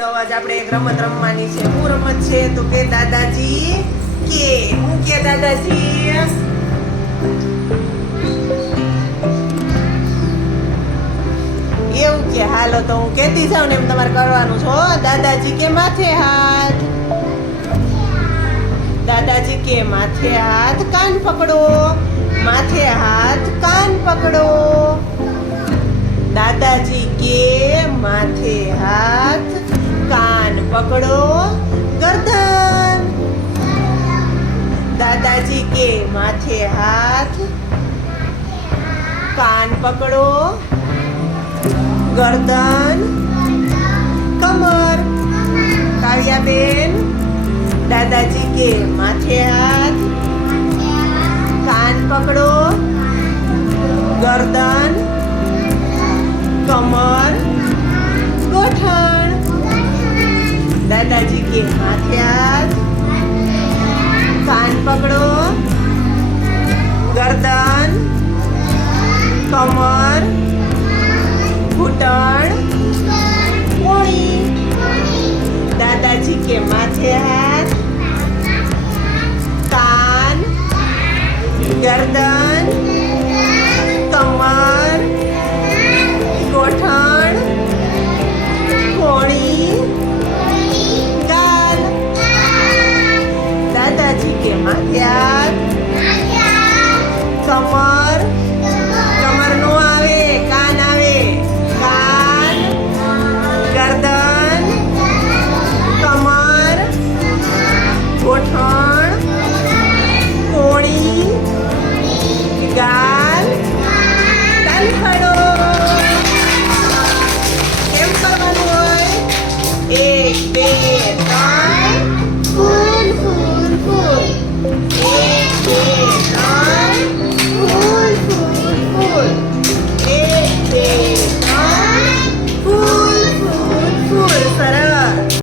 ચાલો આજ આપણે એક રમત રમવાની છે. શું રમત છે તો કે દાદાજી કે? હું કે દાદાજી? એવું કે? હાલો તો હું કેતી જાઉં ને એમ તમારે કરવાનું છો. દાદાજી કે માથે હાથ? દાદાજી કે માથે હાથ કાન પકડો. માથે હાથ કાન પકડો. पकड़ो गर्दन। दादाजी के माथे हाथ। कान पकड़ो। गर्दन। कमर। कालिया बेन। दादाजी के माथे हाथ। कान पकड़ो। गर्दन। दादाजी के हाथ याद कान पकड़ो। गर्दन। कमर। घुटन। दादाजी के माथे हाथ कान। गर्दन। qualified